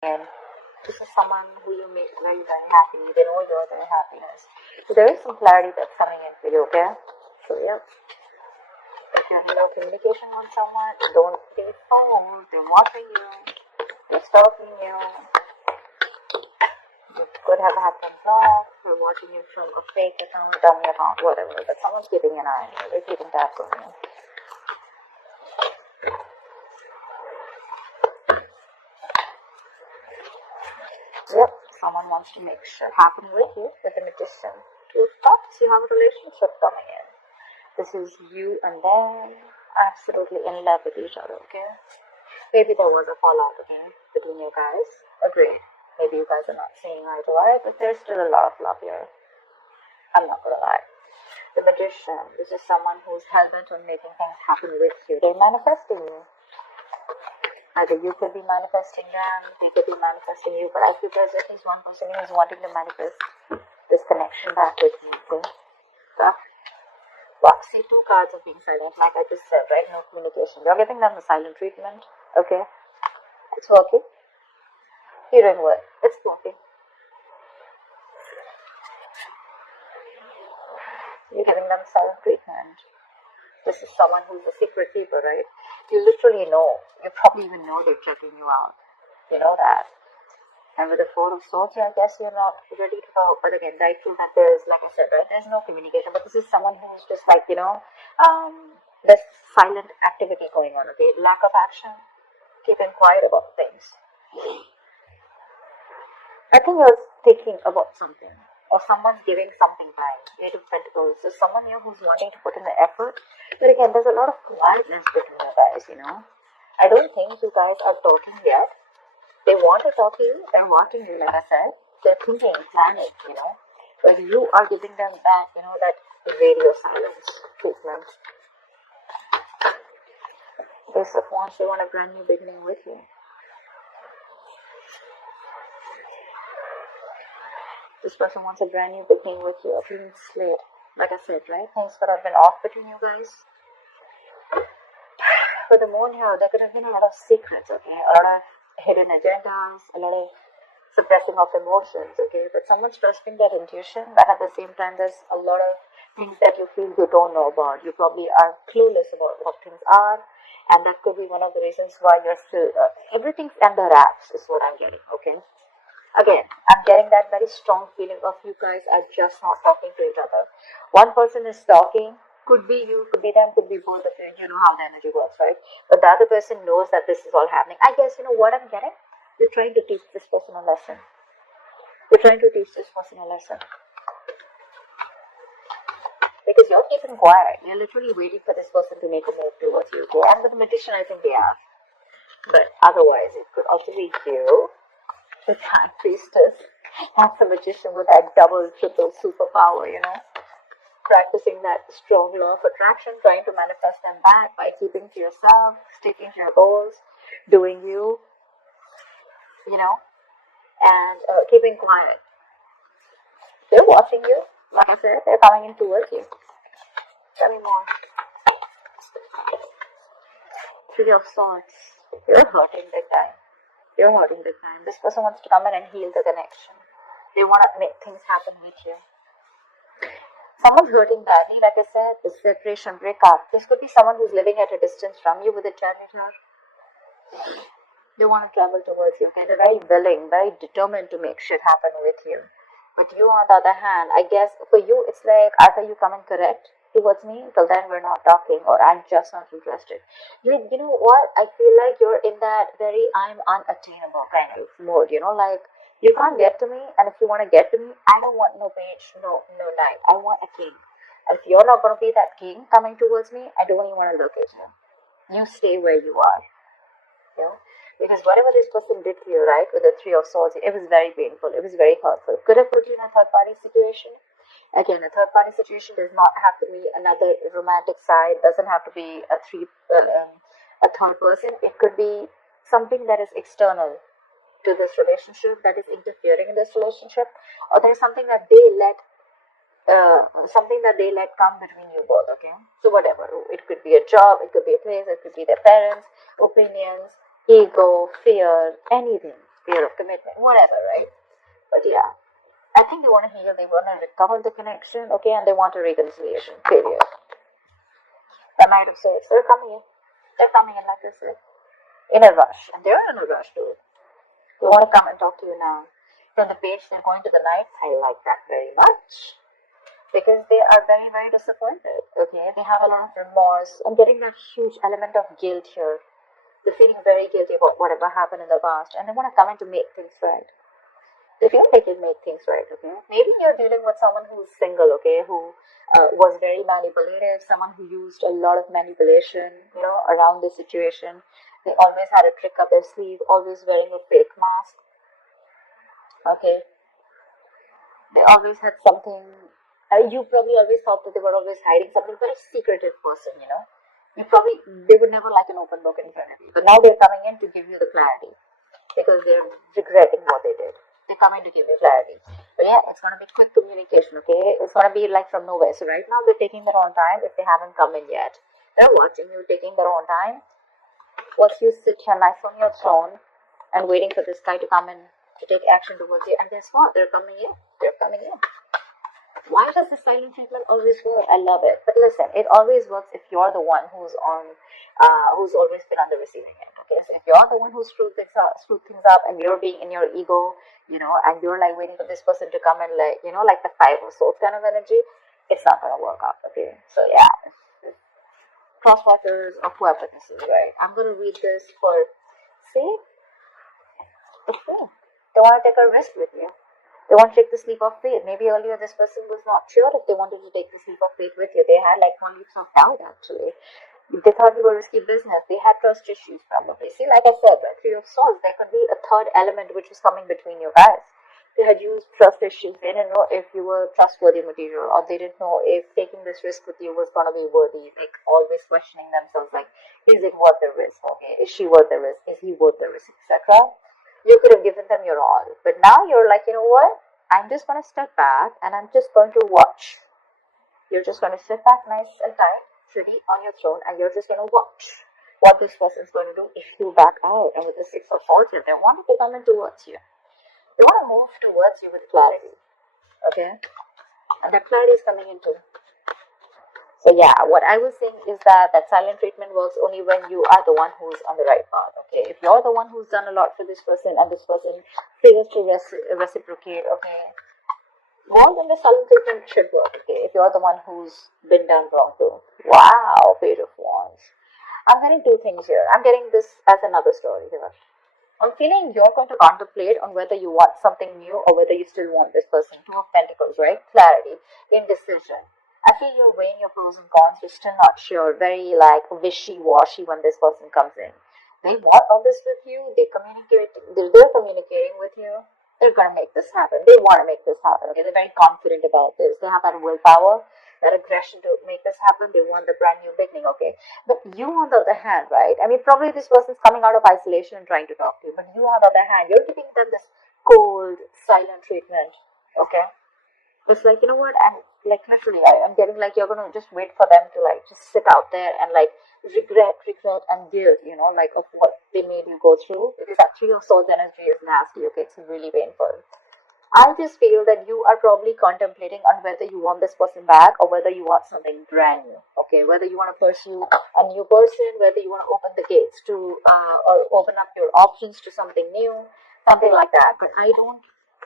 And this is someone who you make very, very happy. They know you're their happiness. So there is some clarity that's coming in for you, okay? So yeah. If you're in no communication with someone, don't be fooled. They're watching you. They're stalking you. You could have had them blocked. They're watching you from a fake account, dummy account, whatever. But someone's keeping an eye on you. They're keeping tabs on you. Yep, someone wants to make shit happen with you, with the Magician. Two cups, you have a relationship coming in. This is you and them absolutely in love with each other, okay? Maybe there was a fallout, okay, between you guys. Agreed. Maybe you guys are not seeing eye to eye, but there's still a lot of love here. I'm not gonna lie. The Magician, this is someone who's hell-bent on making things happen with you. They're manifesting you. Either you could be manifesting them, they could be manifesting you, but I feel there's at least one person who's wanting to manifest this connection back with you, okay? So, well, see, two cards of being silent, like I just said, right? No communication. You're giving them the silent treatment, okay? It's working. You're doing what? It's working. You're giving them silent treatment. This is someone who's a secret keeper, right? You literally know. You probably even know they're checking you out. You know that. And with the Four of Swords, I guess you're not ready to go. But again, I feel that there's, like I said, right, there's no communication. But this is someone who's just like, there's silent activity going on, okay? Lack of action. Keeping quiet about things. I think you're thinking about something. Or someone's giving something back. Eight of Pentacles. So someone here who's wanting to put in the effort. But again, there's a lot of quietness between you guys, you know. I don't think you guys are talking yet. They want to talk to you. They're watching you, like I said. They're thinking, planning, you know. But you are giving them that, that radio silence treatment. Ace of Wands, they want a brand new beginning with you. This person wants a brand new beginning with you, a clean slate. Like I said, right? Things could have been off between you guys. For the moon here, there could have been a lot of secrets, okay? A lot of hidden agendas, a lot of suppressing of emotions, okay? But someone's trusting their intuition, but at the same time, there's a lot of things that you feel you don't know about. You probably are clueless about what things are, and that could be one of the reasons why you're still, everything's under wraps, is what I'm getting, okay? Again, I'm getting that very strong feeling of you guys are just not talking to each other. One person is talking, could be you, could be them, could be both of you. You know how the energy works, right? But the other person knows that this is all happening. I guess, you know what I'm getting? You're trying to teach this person a lesson. You're trying to teach this person a lesson. Because you're keeping quiet. You're literally waiting for this person to make a move towards you. Okay? And with the Magician, I think they are. But otherwise, it could also be you. The High Priestess. That's the Magician with that double, triple superpower, you know. Practicing that strong law of attraction, trying to manifest them back by keeping to yourself, sticking to your goals, doing you, and keeping quiet. They're watching you. Like I said, they're coming in towards you. Tell me more. Three of Swords. You're hurting big time. You're hurting big time. This person wants to come in and heal the connection. They want to make things happen with you. Someone's hurting badly, like I said, the separation, breakup. This could be someone who's living at a distance from you with a janitor. They want to travel towards you, okay? They're very willing, very determined to make shit happen with you. But you, on the other hand, I guess for you, it's like either you come in correct towards me, till then we're not talking, or I'm just not interested. You know what? I feel like you're in that very I'm unattainable kind of mode, like you can't get to me, and if you want to get to me, I don't want no page, no knight. I want a king. And if you're not going to be that king coming towards me, I don't even want to look at you. You stay where you are. Because whatever this person did to you, right, with the Three of Swords, it was very painful. It was very hurtful. Could have put you in a third-party situation. Again, a third-party situation does not have to be another romantic side. Doesn't have to be a third person. It could be something that is external to this relationship, that is interfering in this relationship, or there's something that they let come between you both. Okay, so whatever. It could be a job. It could be a place. It could be their parents' opinions, ego, fear, anything. fear of commitment, whatever, right? But yeah, I think they want to heal, they want to recover the connection, okay, and they want a reconciliation, period. The Knight of Swords, they're coming in. They're coming in, like I said, in a rush, and they're in a rush too. They want to come and talk to you now. From the page, they're going to the Knight. I like that very much. Because they are very, very disappointed, okay? They have a lot of remorse. I'm getting that huge element of guilt here. They're feeling very guilty about whatever happened in the past, and they want to come in to make things right. They feel they can make things right, okay? Maybe you're dealing with someone who's single, okay? Who was very manipulative, someone who used a lot of manipulation, around the situation. They always had a trick up their sleeve, always wearing a fake mask, okay? They always had something. You probably always thought that they were always hiding something, very secretive person, they would never like an open book in front of you. But now they're coming in to give you the clarity because they're regretting what they did. They're coming to give you clarity. But yeah, it's going to be quick communication, okay? It's going to be like from nowhere. So right now they're taking their own time if they haven't come in yet. They're watching you taking their own time. Once you sit here nice on your throne and waiting for this guy to come in to take action towards you, and guess what? They're coming in. They're coming in. Why does the silent treatment always work? I love it. But listen, it always works if you're the one who's always been on the receiving end. Okay, so if you're the one who screwed things up, and you're being in your ego, and you're like waiting for this person to come in, like the Five of Swords kind of energy, it's not gonna work out. Okay, so yeah, crosswatchers or whoever this is, right? I'm gonna read this for. See, it's true. They want to take a risk with you. They want to take the leap of faith. Maybe earlier this person was not sure if they wanted to take the leap of faith with you. They had like one leap of doubt actually. They thought you were risky business. They had trust issues probably. See, like I said, the Three of Swords, there could be a third element which was coming between you guys. They had used trust issues. They didn't know if you were trustworthy material, or they didn't know if taking this risk with you was going to be worthy. Like always questioning themselves, like, is it worth the risk? Okay, is she worth the risk? Is he worth the risk, etc. You could have given them your all, but now you're like, you know what? I'm just going to step back and I'm just going to watch. You're just going to sit back nice and tight, pretty on your throne, and you're just going to watch what this person's going to do if you back out. And with the Six of Swords here, they want to come in towards you. They want to move towards you with clarity, okay? And that clarity is coming in too. So yeah, what I was saying is that silent treatment works only when you are the one who's on the right path, okay? If you're the one who's done a lot for this person and this person fails to reciprocate, okay? More than the silent treatment should work, okay? If you're the one who's been done wrong too. Wow, Page of Wands. I'm getting two things here. I'm getting this as another story here. I'm feeling you're going to contemplate on whether you want something new or whether you still want this person. Two of Pentacles, right? Clarity, indecision. I feel you're weighing your pros and cons. You're still not sure. Very like wishy-washy when this person comes in. They want all this with you. They're communicating with you. They're going to make this happen. They want to make this happen. Okay, they're very confident about this. They have that willpower, that aggression to make this happen. They want the brand new beginning. Okay, but you on the other hand, right? I mean, probably this person's coming out of isolation and trying to talk to you. But you on the other hand, you're giving them this cold, silent treatment. Okay. It's like, you know what, I'm like literally, I'm getting like you're gonna just wait for them to like just sit out there and like regret and guilt, like of what they made you go through. Because that Three of Swords energy is nasty, okay, it's really painful. I just feel that you are probably contemplating on whether you want this person back or whether you want something brand new, okay, whether you want to pursue a new person, whether you want to open the gates to or open up your options to something new, something like that. But I don't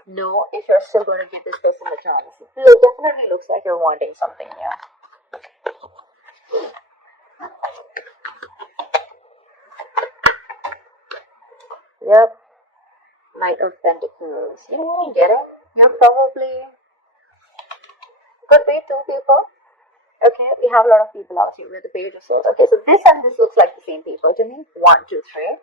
know if you're still going to give this person a chance. It definitely looks like you're wanting something new. Yep. Knight of Pentacles. You know, get it? You're probably could be two people. Okay, we have a lot of people out here with the Page of Swords. Okay, so this and this looks like the same people to me. 1, 2, 3.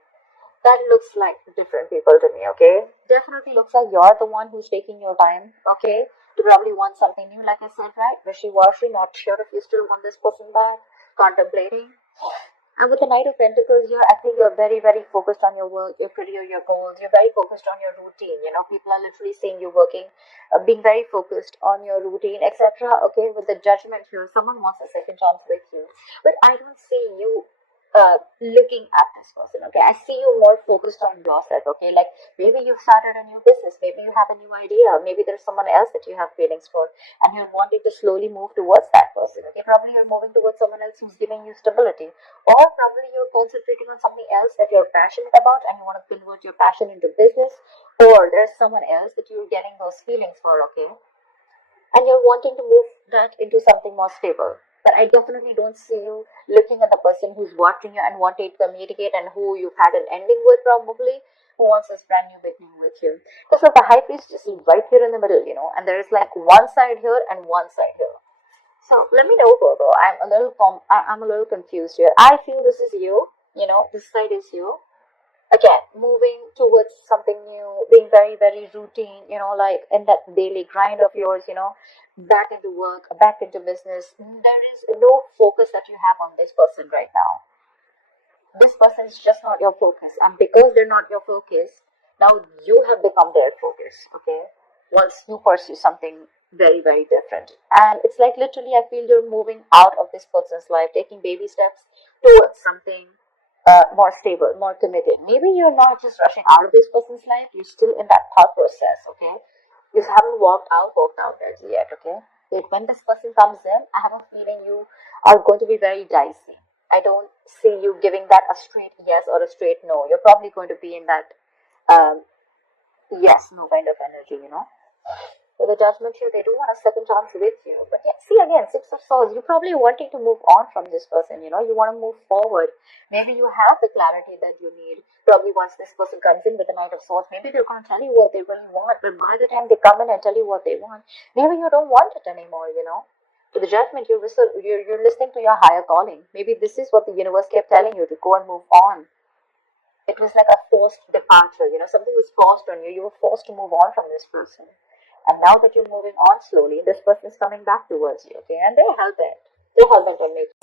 That looks like different people to me, okay? Definitely looks like you're the one who's taking your time, okay? To probably want something new, like I said, right? Wishy-washy, not sure if you still want this person back, contemplating. And with the Knight of Pentacles here, I think you're very, very focused on your work, your career, your goals. You're very focused on your routine, People are literally saying you're working, being very focused on your routine, etc. Okay, with the Judgment here, someone wants a second chance with you. But I don't see you looking at this person. Okay, I see you more focused on yourself. Okay, like maybe you've started a new business, maybe you have a new idea, maybe there's someone else that you have feelings for, and you're wanting to slowly move towards that person. Okay, probably you're moving towards someone else who's giving you stability, or probably you're concentrating on something else that you're passionate about, and you want to convert your passion into business, or there's someone else that you're getting those feelings for. Okay, and you're wanting to move that into something more stable. But I definitely don't see you looking at the person who's watching you and wanting to communicate and who you've had an ending with, probably, who wants this brand new beginning with you. Because of the high priest is right here in the middle, and there is like one side here and one side here. So let me know, Virgo. I'm a little confused here. I feel this is you. This side is you. Again, moving towards something new, being very, very routine, like in that daily grind of yours, back into work, back into business. There is no focus that you have on this person right now. This person is just not your focus. And because they're not your focus, now you have become their focus, okay? Once you pursue something very, very different. And it's like literally, I feel you're moving out of this person's life, taking baby steps towards something more stable, more committed. Maybe you're not just rushing out of this person's life, you're still in that thought process, okay? You haven't walked out as yet, okay? Yet when this person comes in, I have a feeling you are going to be very dicey. I don't see you giving that a straight yes or a straight no. You're probably going to be in that um, yes, no kind of energy. With the judgment here, they do want a second chance with you. But yeah, see again, Six of Swords, you're probably wanting to move on from this person, you want to move forward. Maybe you have the clarity that you need. Probably once this person comes in with the Knight of Swords, maybe they're going to tell you what they really want. But by the time they come in and tell you what they want, maybe you don't want it anymore. With the judgment, you're listening to your higher calling. Maybe this is what the universe kept telling you, to go and move on. It was like a forced departure, something was forced on you. You were forced to move on from this person. And now that you're moving on slowly, this person is coming back towards you, okay? And they're hell bent. They're hell bent on making